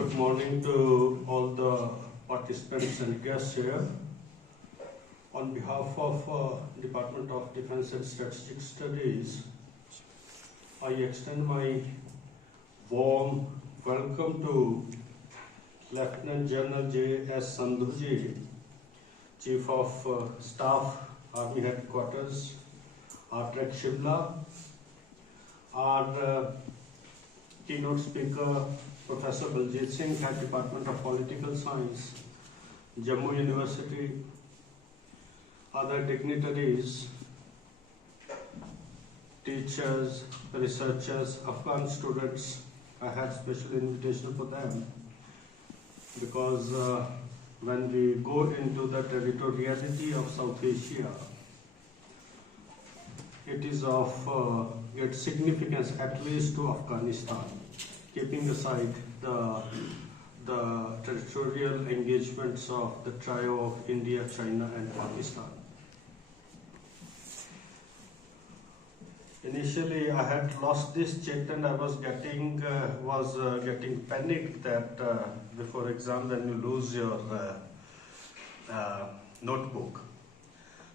Good morning to all the participants and guests here. On behalf of Department of Defense and Strategic Studies, I extend my warm welcome to Lieutenant General J.S. Sandhuji, Chief of Staff, Army Headquarters, RTREC Shimla, our keynote speaker, Professor Baljit Singh, Head Department of Political Science, Jammu University, other dignitaries, teachers, researchers, Afghan students. I had special invitation for them because when we go into the territoriality of South Asia, it is of great significance, at least to Afghanistan, keeping aside the territorial engagements of the trio of India, China, and Pakistan. Initially, I had lost this check and I was getting panicked that before exam, then you lose your notebook.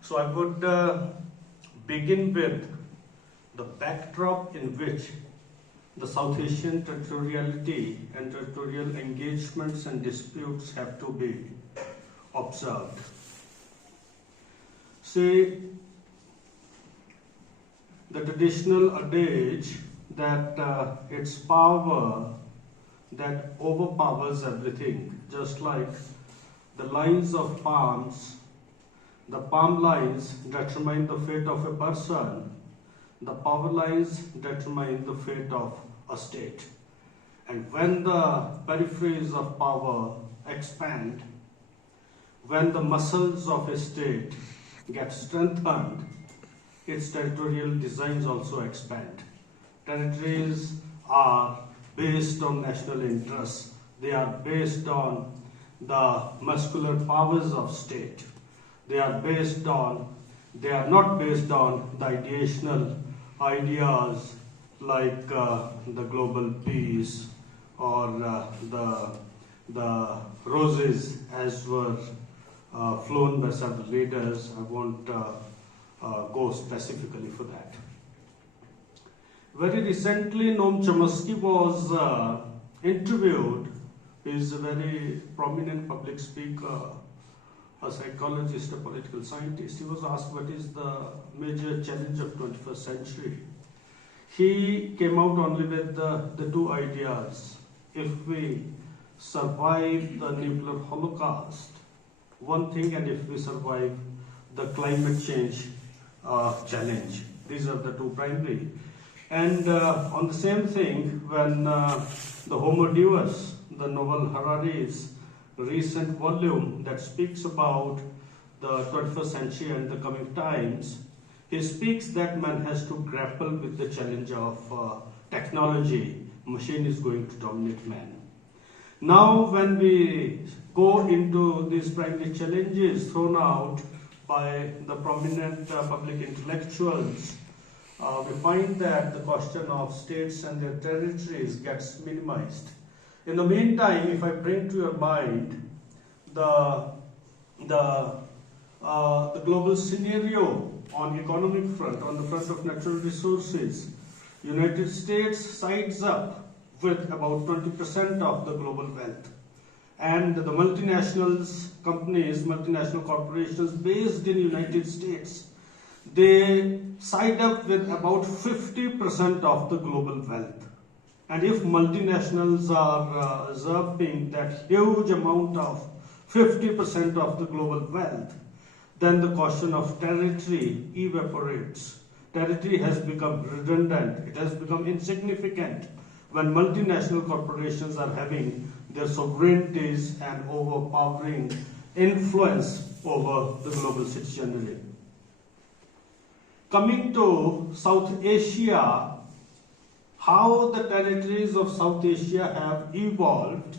So I would begin with the backdrop in which the South Asian territoriality and territorial engagements and disputes have to be observed. See, the traditional adage that it's power that overpowers everything, just like the lines of palms, the palm lines determine the fate of a person, the power lines determine the fate of a state. And when the peripheries of power expand, when the muscles of a state get strengthened, its territorial designs also expand. Territories are based on national interests. They are based on the muscular powers of state. They are not based on the ideational ideas like the global peace or the roses as were flown by several leaders. I won't go specifically for that. Very recently, Noam Chomsky was interviewed. He is a very prominent public speaker, a psychologist, a political scientist. He was asked what is the major challenge of 21st century. He came out only with the two ideas. If we survive the nuclear holocaust, one thing, and if we survive the climate change challenge. These are the two primary. And on the same thing, when the Homo Deus, the novel Harari's recent volume that speaks about the 21st century and the coming times, he speaks that man has to grapple with the challenge of technology. Machine is going to dominate man. Now, when we go into these primary challenges thrown out by the prominent public intellectuals, we find that the question of states and their territories gets minimized. In the meantime, if I bring to your mind the global scenario on economic front, on the front of natural resources, United States sides up with about 20% of the global wealth. And the multinationals, companies, multinational corporations based in United States, they side up with about 50% of the global wealth. And if multinationals are usurping that huge amount of 50% of the global wealth, then the question of territory evaporates. Territory has become redundant, it has become insignificant when multinational corporations are having their sovereignties and overpowering influence over the global citizenry. Coming to South Asia, how the territories of South Asia have evolved,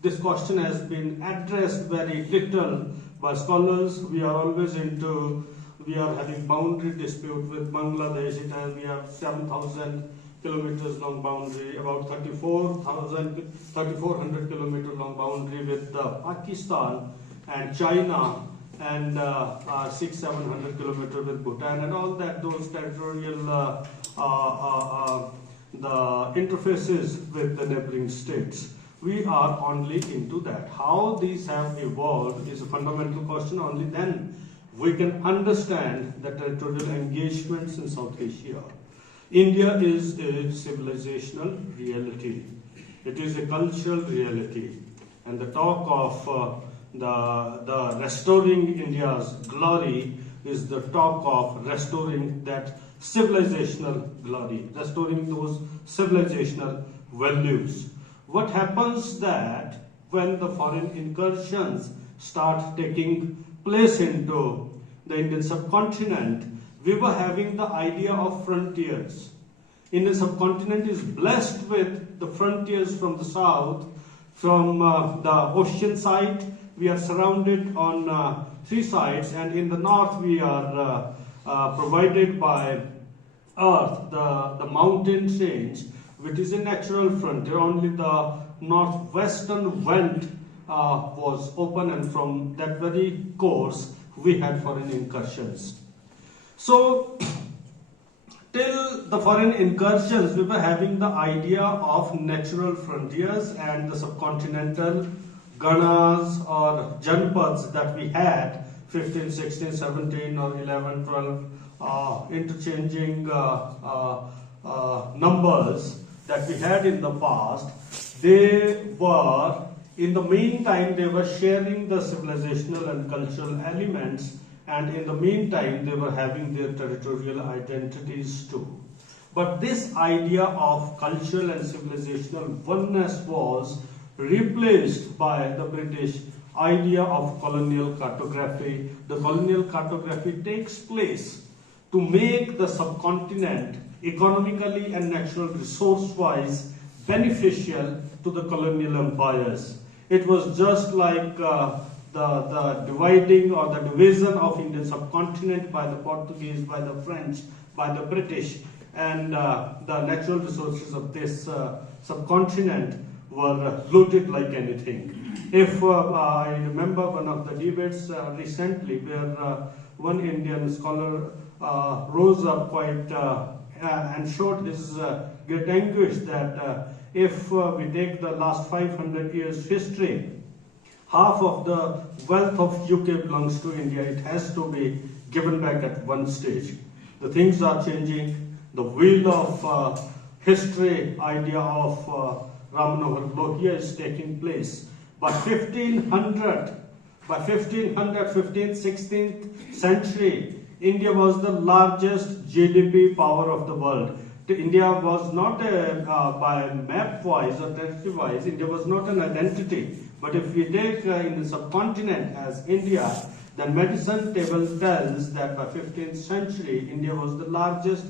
this question has been addressed very little by scholars. We are always into, we are having boundary dispute with Bangladesh. We have 7,000 kilometers long boundary, about 3,400 kilometer long boundary with Pakistan and China, and 600-700 kilometer with Bhutan, and all that, those territorial the interfaces with the neighboring states. We are only into that. How these have evolved is a fundamental question. Only then we can understand the territorial engagements in South Asia. India is a civilizational reality. It is a cultural reality. And the talk of the restoring India's glory is the talk of restoring that civilizational glory, restoring those civilizational values. What happens that when the foreign incursions start taking place into the Indian subcontinent, we were having the idea of frontiers. Indian subcontinent is blessed with the frontiers from the south, from the ocean side. We are surrounded on 3 sides, and in the north we are provided by earth, the mountain range, which is a natural frontier. Only the northwestern vent was open, and from that very course we had foreign incursions. So till the foreign incursions, we were having the idea of natural frontiers, and the subcontinental ganas or janpads that we had, 15, 16, 17 or 11, 12, interchanging numbers that we had in the past, they were, in the meantime, they were sharing the civilizational and cultural elements, and in the meantime, they were having their territorial identities too. But this idea of cultural and civilizational oneness was replaced by the British idea of colonial cartography. The colonial cartography takes place to make the subcontinent economically and natural resource-wise beneficial to the colonial empires. It was just like the dividing or the division of Indian subcontinent by the Portuguese, by the French, by the British, and the natural resources of this subcontinent were looted like anything. If I remember one of the debates recently where one Indian scholar rose up quite and showed his great anguish that if we take the last 500 years history, half of the wealth of UK belongs to India. It has to be given back at one stage. The things are changing. The wheel of history idea of Ram Manohar Lohia is taking place. By 1500, 15th, 16th century, India was the largest GDP power of the world. India was not by map-wise or territory-wise, India was not an identity. But if we take in the subcontinent as India, then medicine table tells that by 15th century, India was the largest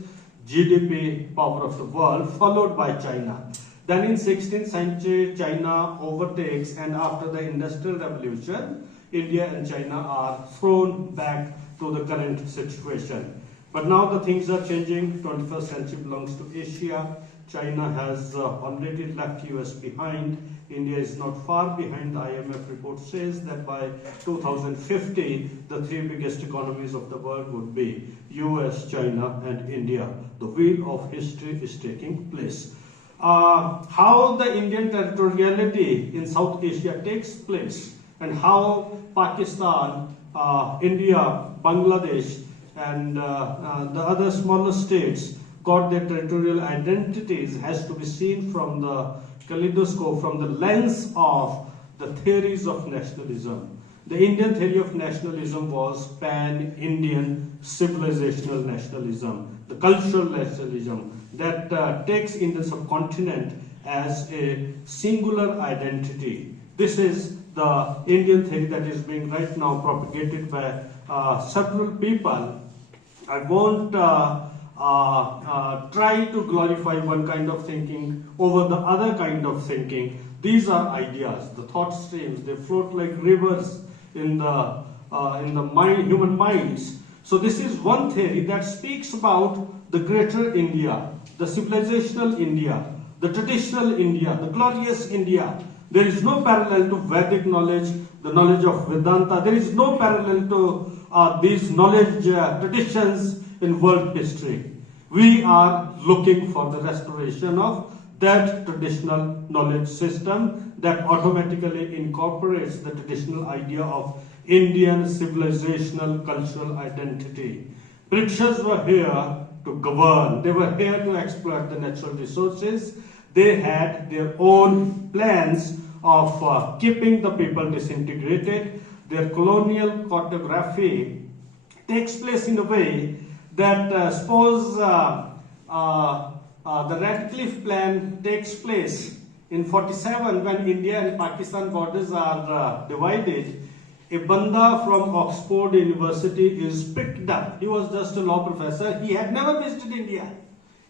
GDP power of the world, followed by China. Then in 16th century, China overtakes, and after the Industrial Revolution, India and China are thrown back to the current situation. But now the things are changing. 21st century belongs to Asia. China has already left US behind. India is not far behind. The IMF report says that by 2050, the 3 biggest economies of the world would be US, China, and India. The wheel of history is taking place. How the Indian territoriality in South Asia takes place, and how Pakistan, India, Bangladesh, and the other smaller states got their territorial identities has to be seen from the kaleidoscope, from the lens of the theories of nationalism. The Indian theory of nationalism was pan-Indian civilizational nationalism, the cultural nationalism that takes Indian subcontinent as a singular identity. This is the Indian theory that is being right now propagated by several people. I won't try to glorify one kind of thinking over the other kind of thinking. These are ideas, the thought streams. They float like rivers in the human minds. So this is one theory that speaks about the greater India, the civilizational India, the traditional India, the glorious India. There is no parallel to Vedic knowledge, the knowledge of Vedanta. There is no parallel to these knowledge traditions in world history. We are looking for the restoration of that traditional knowledge system that automatically incorporates the traditional idea of Indian civilizational cultural identity. Britishers were here to govern. They were here to exploit the natural resources. They had their own plans of keeping the people disintegrated. Their colonial cartography takes place in a way that suppose the Radcliffe Plan takes place in 47 when India and Pakistan borders are divided. A banda from Oxford University is picked up. He was just a law professor. He had never visited India.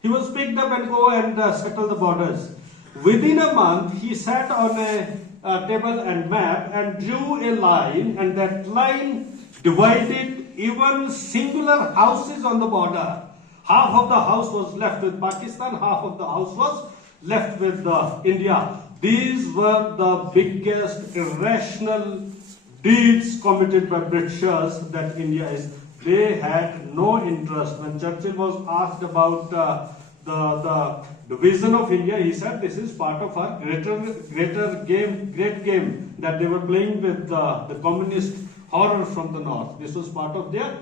He was picked up and go and settle the borders. Within a month, he sat on a table and map and drew a line, and that line divided even singular houses on the border. Half of the house was left with Pakistan, half of the house was left with India. These were the biggest irrational deeds committed by Britishers that India is. They had no interest. When Churchill was asked about the vision of India, he said this is part of our great game that they were playing with the communist horror from the north. This was part of their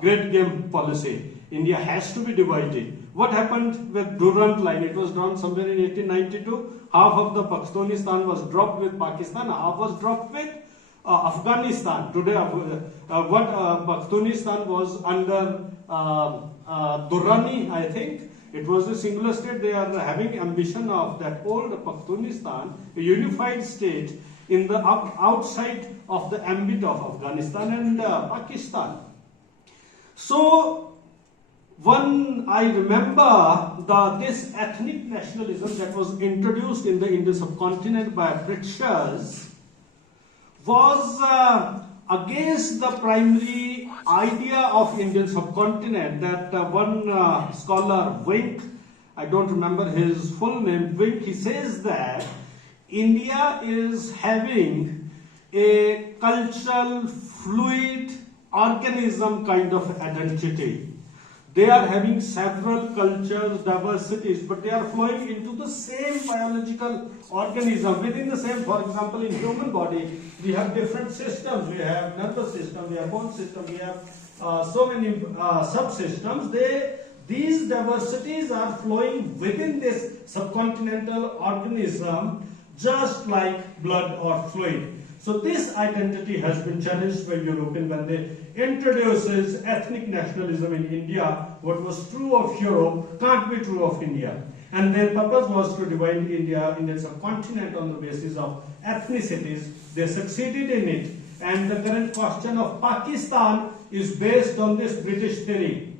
great game policy. India has to be divided. What happened with Durrant line? It was drawn somewhere in 1892. Half of the Pakistanistan was dropped with Pakistan, half was dropped with Afghanistan. Today, what Pakistanistan was under Durrani, I think. It was a singular state. They are having ambition of that old Pakistanistan, a unified state in the outside of the ambit of Afghanistan and Pakistan. So, I remember this ethnic nationalism that was introduced in the Indian subcontinent by Britishers was against the primary idea of Indian subcontinent that one scholar, Wink, I don't remember his full name, Wink, he says that India is having a cultural, fluid organism kind of identity. They are having several cultures, diversities, but they are flowing into the same biological organism within the same. For example, in human body, we have different systems. We have nervous system, we have bone system, we have so many subsystems. These diversities are flowing within this subcontinental organism, just like blood or fluid. So this identity has been challenged by Europeans when they introduces ethnic nationalism in India. What was true of Europe can't be true of India. And their purpose was to divide India in a subcontinent on the basis of ethnicities. They succeeded in it. And the current question of Pakistan is based on this British theory.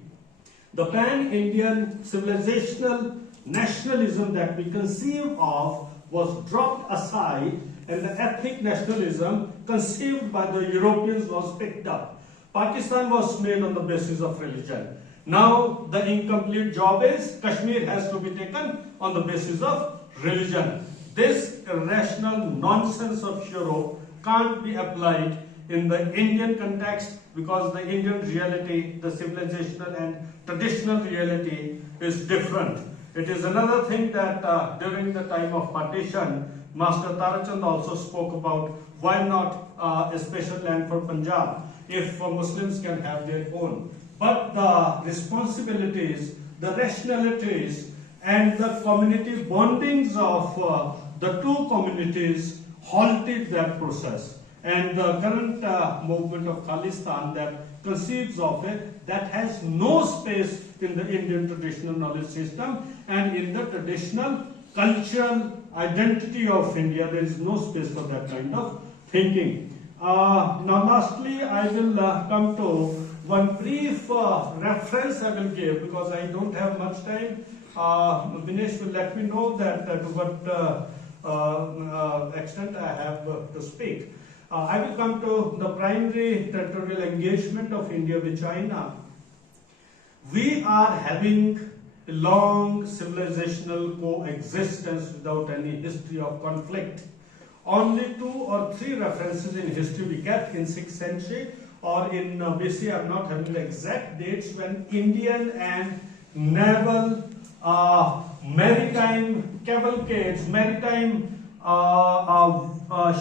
The pan-Indian civilizational nationalism that we conceive of was dropped aside, and the ethnic nationalism conceived by the Europeans was picked up. Pakistan was made on the basis of religion. Now the incomplete job is Kashmir has to be taken on the basis of religion. This irrational nonsense of Europe can't be applied in the Indian context because the Indian reality, the civilizational and traditional reality is different. It is another thing that during the time of partition, Master Tarachand also spoke about why not a special land for Punjab if Muslims can have their own. But the responsibilities, the rationalities and the community bondings of the two communities halted that process. And the current movement of Khalistan that conceives of it, that has no space in the Indian traditional knowledge system and in the traditional cultural identity of India. There is no space for that kind of thinking. Now lastly, I will come to one brief reference I will give because I don't have much time. Vinesh will let me know that to what extent I have to speak. I will come to the primary territorial engagement of India with China. We are having a long civilizational coexistence without any history of conflict. Only 2 or 3 references in history we get in 6th century or in BC. I'm not having the exact dates when Indian and naval maritime cavalcades, maritime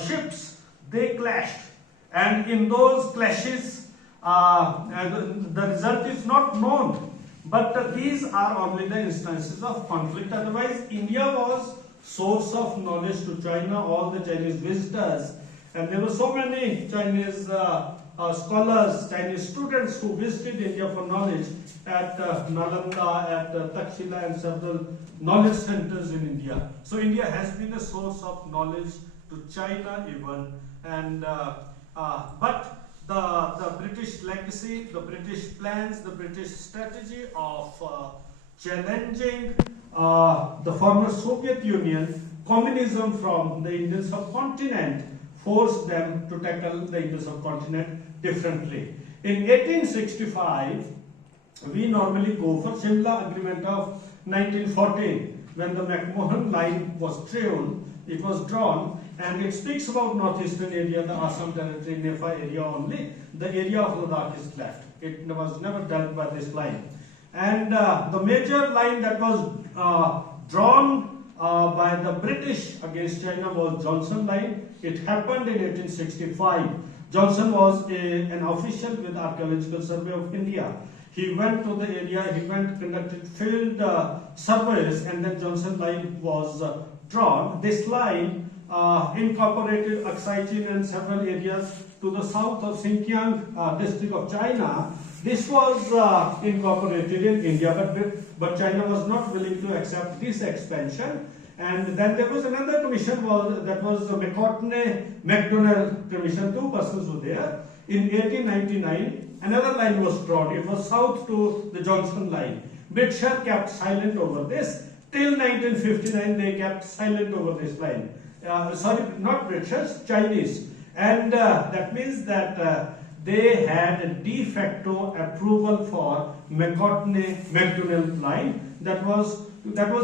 ships, they clashed, and in those clashes the result is not known, but these are only the instances of conflict. Otherwise, India was source of knowledge to China, all the Chinese visitors, and there were so many Chinese scholars, Chinese students who visited India for knowledge at Nalanda, at Takshila, and several knowledge centers in India. So India has been a source of knowledge to China even, and but the British legacy, the British plans, the British strategy of challenging the former Soviet Union, communism from the Indian subcontinent, forced them to tackle the Indian subcontinent differently. In 1865, we normally go for Shimla Agreement of 1914, when the McMahon line was drawn, and it speaks about northeastern area, the Assam territory, Nepal area only. The area of Ladakh is left. It was never dealt by this line. And the major line that was drawn by the British against China was Johnson Line. It happened in 1865. Johnson was an official with Archaeological Survey of India. He went to the area, conducted field surveys, and then Johnson Line was drawn. This line incorporated Aksai and several areas to the south of Xinjiang district of China. This was incorporated in India, but China was not willing to accept this expansion. And then there was another commission that was the McDonnell Commission. 2 persons were there. In 1899, another line was drawn. It was south to the Johnson Line. British kept silent over this. Till 1959, they kept silent over this line. Sorry, not British, Chinese. And that means that they had a de facto approval for McDonnell line that was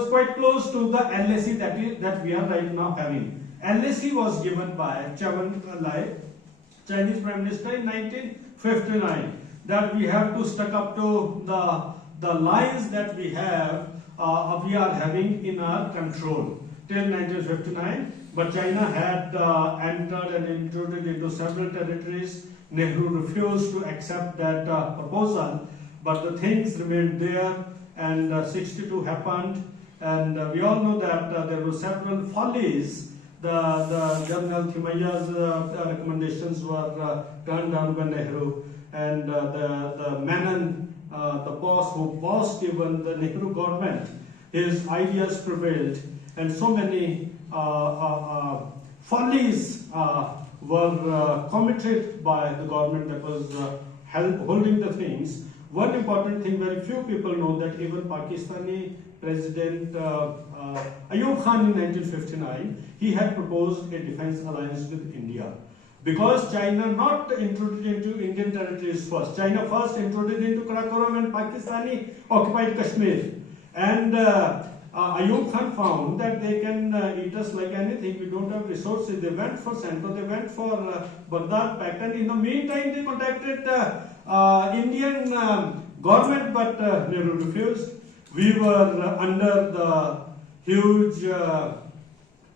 quite close to the LAC that we are right now having. LAC was given by Chairman Lai, Chinese Prime Minister, in 1959. That we have to stuck up to the lines that we are having in our control till 1959. But China had entered and intruded into several territories. Nehru refused to accept that proposal, but the things remained there, and 62 happened, and we all know that there were several follies. The General Thimayya's recommendations were turned down by Nehru, and the Menon, the boss who bossed even the Nehru government, his ideas prevailed, and so many follies were committed by the government that was holding the things. One important thing, very few people know, that even Pakistani President Ayub Khan in 1959, he had proposed a defense alliance with India. Because China not intruded into Indian territories first. China first intruded into Karakoram and Pakistani occupied Kashmir. And Ayub Khan found that they can eat us like anything. We don't have resources. They went for Central, they went for Baghdad Pact, and in the meantime they contacted Indian government, but Nehru refused. We were under the huge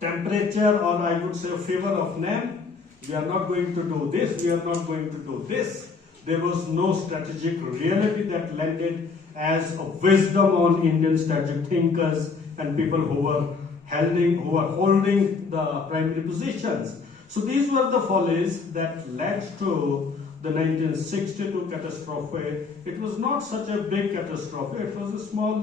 temperature, or I would say fever of NAM. We are not going to do this, we are not going to do this. There was no strategic reality that landed as a wisdom on Indian strategic thinkers and people who were holding the primary positions. So these were the follies that led to the 1962 catastrophe. It was not such a big catastrophe. It was a small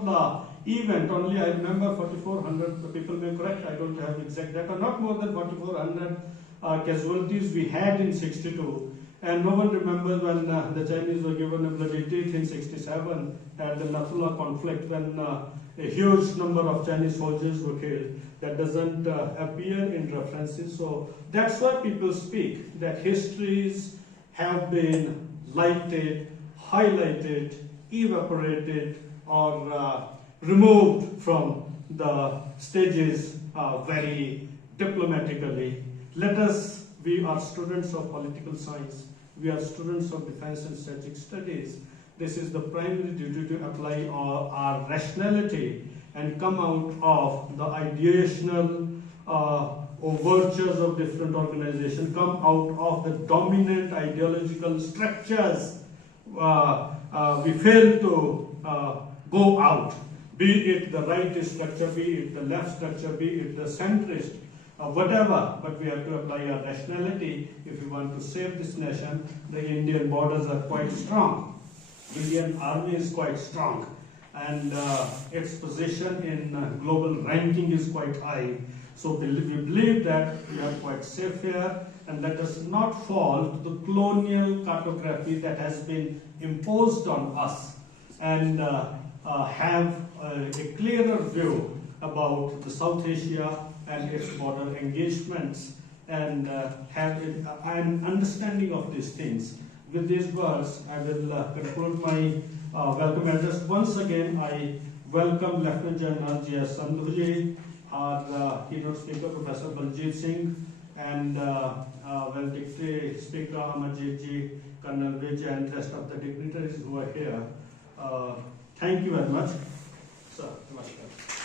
event. Only I remember 4,400. The people may correct. I don't have exact data. Not more than 4,400 casualties we had in 62. And no one remembers when the Chinese were given a bloody teeth in 67 at the Nathula conflict, when a huge number of Chinese soldiers were killed. That doesn't appear in references. So that's why people speak, that histories have been lighted, highlighted, evaporated, or removed from the stages very diplomatically. We are students of political science, we are students of defense and strategic studies. This is the primary duty to apply our rationality and come out of the ideational overtures of different organizations, come out of the dominant ideological structures. We fail to go out, be it the right structure, be it the left structure, be it the centrist, whatever, but we have to apply our rationality if we want to save this nation. The Indian borders are quite strong, Indian army is quite strong, and its position in global ranking is quite high. So we believe that we are quite safe here, and let us not fall to the colonial cartography that has been imposed on us, and have a clearer view about the South Asia and its border engagements, and have an understanding of these things. With these words, I will conclude my welcome address. Once again, I welcome Lieutenant General J.S. Sandhuji, our keynote speaker, Professor Baljit Singh, and valedictory speaker Amarjit Ji, Colonel Vijay, and the rest of the dignitaries who are here. Thank you very much. Sir, namaskar.